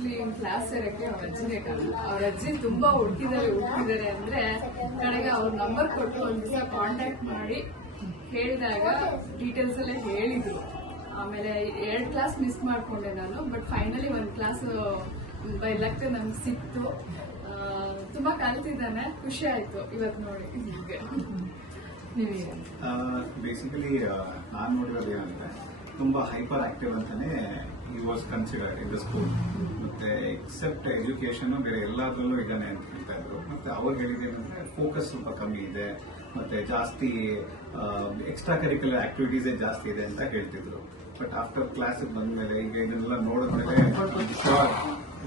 Actually class ಸೇರಕ್ಕೆ ಅವ್ರ ಅಜ್ಜಿನೇ ಕಾರಣ. ಅವ್ರ ಅಜ್ಜಿ ತುಂಬಾ ಹುಡುಕಿದ್ದಾರೆ ಅಂದ್ರೆ ನನಗೆ ಅವ್ರ ನಂಬರ್ ಕೊಟ್ಟು ಒಂದ್ ದಿವಸ ಕಾಂಟ್ಯಾಕ್ಟ್ ಮಾಡಿ ಹೇಳಿದಾಗ ಡೀಟೇಲ್ಸ್ ಎಲ್ಲ ಹೇಳಿದ್ರು. ಆಮೇಲೆ 2 ಕ್ಲಾಸ್ ಮಿಸ್ ಮಾಡ್ಕೊಂಡೆ ನಾನು. But finally 1 class by luck ನಮ್ಗೆ ಸಿಕ್ತು. ತುಂಬಾ ಕಲ್ತಿದ್ದಾನೆ, ಖುಷಿ ಆಯ್ತು ಇವತ್ತು ನೋಡಿ. ಬೇಸಿಕಲಿ ನಾನು ನೋಡಿರೋದು ಏನಂದ್ರೆ ತುಂಬಾ ಹೈಪರ್ ಆಕ್ಟಿವ್ ಅಂತಾನೆ ಈ was considered in the school. ಮತ್ತೆ ಎಕ್ಸೆಪ್ಟ್ ಎಜುಕೇಶನ್ ಬೇರೆ ಎಲ್ಲದರಲ್ಲೂ ಇದ್ದಾನೆ ಅಂತ ಹೇಳ್ತಾ ಇದ್ರು. ಮತ್ತೆ ಅವ್ರು ಹೇಳಿದ್ದೇನೆಂದ್ರೆ ಫೋಕಸ್ ಸ್ವಲ್ಪ ಕಮ್ಮಿ ಇದೆ, ಮತ್ತೆ ಜಾಸ್ತಿ ಎಕ್ಸ್ಟ್ರಾ ಕರಿಕ್ಯುಲರ್ ಆಕ್ಟಿವಿಟೀಸೇ ಜಾಸ್ತಿ ಇದೆ ಅಂತ ಹೇಳ್ತಿದ್ರು. ಬಟ್ ಆಫ್ಟರ್ ಕ್ಲಾಸ್ ಬಂದ್ಮೇಲೆ ಈಗ ಇದನ್ನೆಲ್ಲ ನೋಡಿದ್ಮೇಲೆ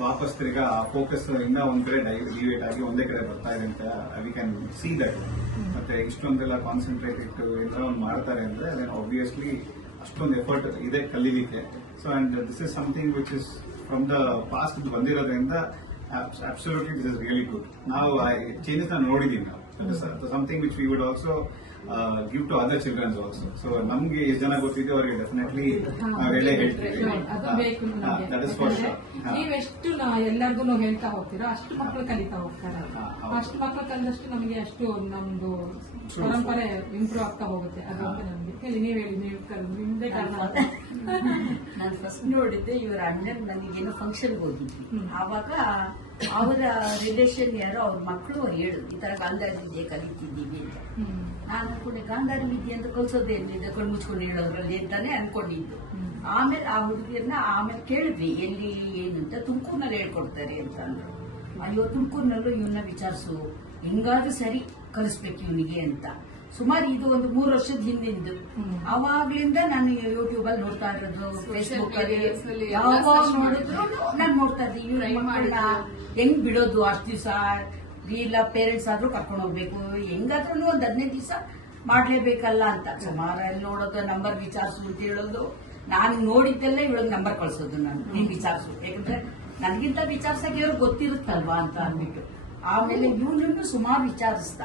ವಾಪಸ್ ತಿರ್ಗಾ ಫೋಕಸ್ ಇಂದ ಒಂದ್ ಕಡೆ ಡಿವೇಟ್ ಆಗಿ ಒಂದೇ ಕಡೆ ಬರ್ತಾ ಇದೆ ಅಂತ ವಿ ಕ್ಯಾನ್ ಸಿ ದಟ್. ಮತ್ತೆ ಇಷ್ಟೊಂದೆಲ್ಲ ಕಾನ್ಸಂಟ್ರೇಟ್ ಇಟ್ಟು ಏನಾರ ಒಂದು ಮಾಡ್ತಾರೆ ಅಂದ್ರೆ ಅದೇನ್ ಆಬ್ವಿಯಸ್ಲಿ ಅಷ್ಟೊಂದು ಎಫರ್ಟ್ ಇದೆ ಕಲೀಲಿಕ್ಕೆ. So and this is something which is from the past ಬಂದಿರೋದ್ರಿಂದ absolutely this is really good. ನಾವು ಚೇಂಜಸ್ ನ ನೋಡಿದೀವಿ ನಾವು. Something which we would also give to other childrens also. So ನಮ್ಗೆ ಎಷ್ಟು ಜನ ಗೊತ್ತಿದೆ ಅವರಿಗೆ ಡೆಫಿನೆಟ್ಲಿ ನಾವೆಲ್ಲ ಹೇಳ್ತೀವಿ. That is for sure. ನೀವೆಷ್ಟು ಎಲ್ಲರಿಗೂ ಹೇಳ್ತಾ ಹೋಗ್ತೀರಾ ಅಷ್ಟು ಮಕ್ಕಳು ಕಲಿತಾ ಹೋಗ್ತಾರೆ. ಅಷ್ಟು ಮಕ್ಕಳು ಕಲಿದಷ್ಟು ನಮಗೆ ಅಷ್ಟು ನಮ್ದು ಪರಂಪರೆ ಇಂಪ್ರೂವ್ ಆಗ್ತಾ ಹೋಗುತ್ತೆ. ಅದೊಂದು ನಮ್ಗೆ ಹೇಳಿ, ನೀವು ಹೇಳಿ, ನಿಮ್ದೇ ಕಾರಣ. ನಾನು ಫಸ್ಟ್ ನೋಡಿದ್ದೆ ಇವರ ಅಣ್ಣನ್ ನನಗೇನೋ ಫಂಕ್ಷನ್ಗೆ ಹೋಗಿದ್ವಿ. ಆವಾಗ ಅವರ ರಿಲೇಷನ್ ಯಾರೋ ಅವ್ರ ಮಕ್ಕಳು ಅವ್ರು ಹೇಳಿದ್ರು ಈ ತರ ಗಾಂಧಾರಿ ವಿದ್ಯೆ ಕಲಿತಿದ್ದೀವಿ ಅಂತ. ನಾನು ಅನ್ಕೊಂಡೆ ಗಾಂಧಾರಿ ವಿದ್ಯೆ ಅಂತ ಕಲ್ಸೋದೇನಿದೆ, ಕಣ್ಣು ಮುಚ್ಕೊಂಡು ಹೇಳೋದ್ರಲ್ಲಿ ಅಂತಾನೆ ಅನ್ಕೊಂಡಿದ್ದು. ಆಮೇಲೆ ಆ ಹುಡುಗಿಯನ್ನ ಆಮೇಲೆ ಕೇಳಿದ್ವಿ ಎಲ್ಲಿ ಏನು ಅಂತ. ತುಮಕೂರಿನಲ್ಲಿ ಹೇಳ್ಕೊಡ್ತಾರೆ ಅಂತ ಅಂದ್ರು. ಅಯ್ಯೋ ತುಮಕೂರಿನಲ್ಲೂ ಇವನ್ನ ವಿಚಾರಿಸು, ಹಿಂಗಾದ್ರೂ ಸರಿ ಕಲಿಸ್ಬೇಕು ಇವನಿಗೆ ಅಂತ. ಸುಮಾರು ಇದು ಒಂದು 3 ವರ್ಷದ ಹಿಂದಿಂದು. ಅವಾಗ್ಲಿಂದ ನಾನು ಯೂಟ್ಯೂಬ್ ಅಲ್ಲಿ ನೋಡ್ತಾ ಇರೋದು, ಫೇಸ್ಬುಕ್ ಅಲ್ಲಿ ಯಾವಾಗ ನೋಡಿದ್ರು ನಾನು ನೋಡ್ತಾ ಇದ್ದೆ ಇವ್ರ ಮಕ್ಕಳನ್ನ ಹೆಂಗ್ ಬಿಡೋದು. ಅಷ್ಟು ದಿವಸ ಇಲ್ಲ ಪೇರೆಂಟ್ಸ್ ಆದ್ರೂ ಕರ್ಕೊಂಡು ಹೋಗ್ಬೇಕು, ಹೆಂಗಾದ್ರೂ ಒಂದು 15 ದಿವಸ ಮಾಡ್ಲೇಬೇಕಲ್ಲ ಅಂತ. ಸುಮಾರು ಅಲ್ಲಿ ನೋಡೋದು, ನಂಬರ್ ವಿಚಾರಿಸು ಅಂತ ಹೇಳೋದು. ನಾನು ನೋಡಿದ್ದೆಲ್ಲ ಇವಳಿಗೆ ನಂಬರ್ ಕಳ್ಸೋದು, ನಾನು ನೀನ್ ವಿಚಾರಿಸು, ಯಾಕಂದ್ರೆ ನನ್ಗಿಂತ ವಿಚಾರಿಸಕ್ಕೆ ಇವ್ರಿಗೆ ಗೊತ್ತಿರುತ್ತಲ್ವಾ ಅಂತ ಅಂದ್ಬಿಟ್ಟು. ಆಮೇಲೆ ಇವನನ್ನು ಸುಮಾರು ವಿಚಾರಿಸ್ದ,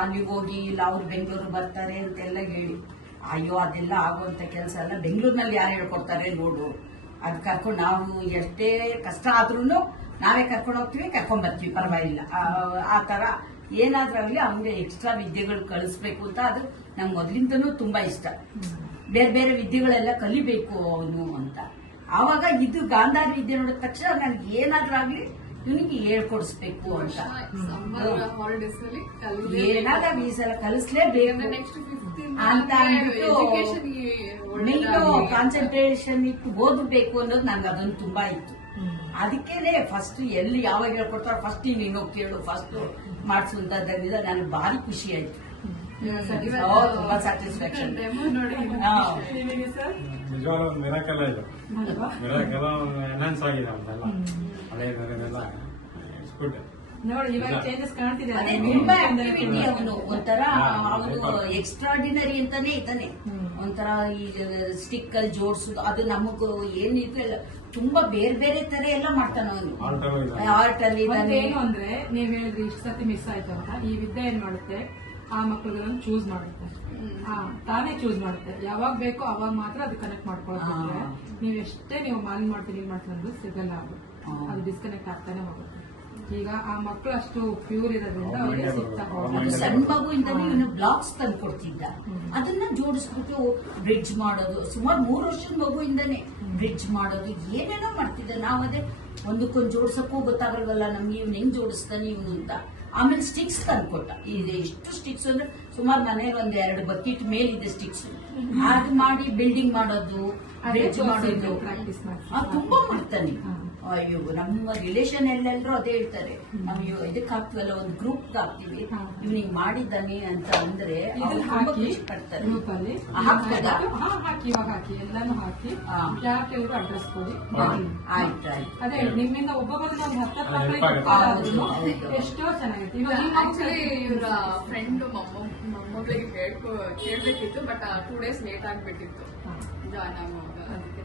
ಅಲ್ಲಿ ಹೋಗಿ ಇಲ್ಲ ಅವ್ರು ಬೆಂಗಳೂರು ಬರ್ತಾರೆ ಅಂತೆಲ್ಲ ಹೇಳಿ. ಅಯ್ಯೋ ಅದೆಲ್ಲ ಆಗುವಂತ ಕೆಲಸ ಅಲ್ಲ, ಬೆಂಗಳೂರಿನಲ್ಲಿ ಯಾರು ಹೇಳ್ಕೊಡ್ತಾರೆ ನೋಡು, ಅದ್ ಕರ್ಕೊಂಡು ನಾವು ಎಷ್ಟೇ ಕಷ್ಟ ಆದ್ರೂ ನಾವೇ ಕರ್ಕೊಂಡು ಹೋಗ್ತೀವಿ, ಕರ್ಕೊಂಡ್ ಬರ್ತೀವಿ, ಪರವಾಗಿಲ್ಲ. ಆ ತರ ಏನಾದ್ರಾಗ್ಲಿ ಅವ್ನಿಗೆ ಎಕ್ಸ್ಟ್ರಾ ವಿದ್ಯೆಗಳು ಕಳಿಸ್ಬೇಕು ಅಂತ. ಅದು ನಂಗೆ ಮೊದ್ಲಿಂದನೂ ತುಂಬಾ ಇಷ್ಟ, ಬೇರೆ ಬೇರೆ ವಿದ್ಯೆಗಳೆಲ್ಲ ಕಲಿಬೇಕು ಅವನು ಅಂತ. ಆವಾಗ ಇದು ಗಾಂಧಾರಿ ವಿದ್ಯೆ ನೋಡಿದ ತಕ್ಷಣ ನನ್ಗೆ ಏನಾದ್ರಾಗ್ಲಿ ಇವನಿಗೆ ಹೇಳ್ಕೊಡಿಸ್ಬೇಕು ಅಂತ. ಏನಾದ್ರೂ ಈ ಸಲ ಕಲಿಸ್ಲೇಬೇಕು ಅಂತ ಅಂದ್ಬಿಟ್ಟು ಮೇನು ಕಾನ್ಸಂಟ್ರೇಷನ್ ಇಟ್ಟು ಓದಬೇಕು ಅನ್ನೋದು ನಂಗೆ ಅದೊಂದು ತುಂಬಾ ಇತ್ತು. ಅದಕ್ಕೇನೆ ಫಸ್ಟ್ ಎಲ್ಲಿ ಯಾವಾಗ ಹೇಳ್ಕೊಡ್ತಾರೋ ಫಸ್ಟ್ ನೀನು ಕೇಳು, ಫಸ್ಟ್ ಮಾಡಿಸು ಅಂತ ನನಗೆ ಭಾರಿ ಖುಷಿ ಆಯ್ತು. ತುಂಬಾ ಸ್ಯಾಟಿಸ್ಫ್ಯಾಕ್ಷನ್. ನಿಜವಾಗ್ಲೂ ಒಂದು ಮಿರಾಕಲ್ ಇದು. ಮಿರಾಕಲ್ ಎನ್ಹಾನ್ಸ್ ಆಗಿದೆ ಅಂತೆಲ್ಲ ಹಳೆಯದೆಲ್ಲ ಗುಡ್. ನೋಡಿ ಇವಾಗ ಚೇಂಜಸ್ ಕಾಣ್ತಿದೆ. ಅದೇ ತುಂಬಾ ಆಕ್ಟಿವಿಟಿ ಅವನು, ಒಂಥರ ಅವನು ಎಕ್ಸ್ಟ್ರಾರ್ಡಿನರಿ ಅಂತಾನೆ ಇದ್ದಾನೆ. ಒಂಥರ ಈ ಸ್ಟಿಕ್ ಅಲ್ಲಿ ಜೋಡಿಸೋದು ಅದು ನಮಗೂ ಏನಿದೆ ಎಲ್ಲ ತುಂಬಾ ಬೇರೆ ಬೇರೆ ತರ ಎಲ್ಲ ಮಾಡ್ತಾನೆ ಅವನು. ಆರ್ಟ್ ಅಲ್ಲಿ ಏನು ಅಂದ್ರೆ ನೀವ್ ಹೇಳಿದ್ರಿ ಇಷ್ಟು ಸತಿ ಮಿಸ್ ಆಯ್ತು ಅಂತ. ಈ ವಿದ್ಯೆ ಏನ್ ಮಾಡುತ್ತೆ, ಆ ಮಕ್ಕಳುಗಳನ್ನ ಚೂಸ್ ಮಾಡುತ್ತೆ, ತಾನೇ ಚೂಸ್ ಮಾಡುತ್ತೆ. ಯಾವಾಗ ಬೇಕೋ ಅವಾಗ ಮಾತ್ರ ಅದು ಕನೆಕ್ಟ್ ಮಾಡ್ಕೊಳ್ತಿದ್ರೆ ನೀವ್ ಎಷ್ಟೇ ನೀವು ಮಾಲಿನ್ ಮಾಡ್ತೀನಿ ಅಂದ್ರೆ ಸಿಗಲ್ಲ, ಅದು ಡಿಸ್ಕನೆಕ್ಟ್ ಆಗ್ತಾನೆ ಹೋಗುತ್ತೆ. ಈಗ ಆ ಮಕ್ಕಳು ಅಷ್ಟು ಪ್ಯೂರ್ ಇರೋದ್ರಿಂದ ಅವರಿಗೆ ಸಿಗ್ತಾ ಹೋಗುತ್ತೆ. ಸಣ್ಣ ಮಗುವಿಂದಲೇ ಇವನು ಬ್ಲಾಕ್ಸ್ ತಂದು ಕೊಡ್ತಿದ್ದ, ಅದನ್ನ ಜೋಡಿಸ್ಬಿಟ್ಟು ಬ್ರಿಡ್ಜ್ ಮಾಡೋದು. ಸುಮಾರು 3 ವರ್ಷದ ಮಗುವಿಂದನೇ ಬ್ರಿಡ್ಜ್ ಮಾಡೋದು ಏನೇನೋ ಮಾಡ್ತಿದ್ದ. ನಾವು ಅದೇ ಒಂದಕ್ಕೊಂದು ಜೋಡಿಸಕ್ಕೂ ಗೊತ್ತಾಗಲ್ವಲ್ಲ ನಮ್ಗೆ ಇವ್ನು ಹೆಂಗ್ ಜೋಡಿಸ್ತಾನೆ ಇವನು ಅಂತ. ಆಮೇಲೆ ಸ್ಟಿಕ್ಸ್ ತಂದ್ಕೊಟ್ಟ. ಇದೆ ಎಷ್ಟು ಸ್ಟಿಕ್ಸ್ ಅಂದ್ರೆ ಸುಮಾರು ಮನೇಲಿ 1-2 ಬಕೆಟ್ ಮೇಲಿದೆ ಸ್ಟಿಕ್ಸ್. ಅದು ಮಾಡಿ ಬಿಲ್ಡಿಂಗ್ ಮಾಡೋದು, ಬ್ರಿಡ್ಜ್ ಮಾಡೋದು ತುಂಬಾ ಮಾಡ್ತಾನೆ. ಅಯ್ಯೋ ನಮ್ಮ ರಿಲೇಷನ್ ಎಲ್ಲೆಲ್ಲರೂ ಅದೇ ಹೇಳ್ತಾರೆ, ನಾವು ಇದಕ್ಕೆ ಹಾಕ್ತಿವಲ್ಲ ಒಂದು ಗ್ರೂಪ್ ಹಾಕ್ತಿವಿ, ಇವ್ನಿಗೆ ಮಾಡಿದ್ದಾನೆ ಅಂತ ಅಂದ್ರೆ ಖುಷಿ ಪಡ್ತಾರೆ. ಹಾಕಿ ಎಲ್ಲಾನು ಹಾಕಿ ಯಾಕೆ ಅಡ್ರೆಸ್ ಕೊಡಿ. ಆಯ್ತು ಅದೇ ನಿಮ್ಮಿಂದ ಒಬ್ಬೊಬ್ಬರಿಗೆ ಒಂದು 10 ಎಷ್ಟೋ ಚೆನ್ನಾಗಿತ್ತು. ಆಕ್ಚುಲಿ ಇವರ ಫ್ರೆಂಡ್ ಮೊಮ್ಮಗಳಿಗೆ ಕೇಳ್ಬೇಕಿತ್ತು, ಬಟ್ 2 days ಲೇಟ್ ಆಗ್ಬಿಟ್ಟಿತ್ತು ಜಾಯ್ನ್ ಆಗುವಾಗ. ಅದಕ್ಕೆ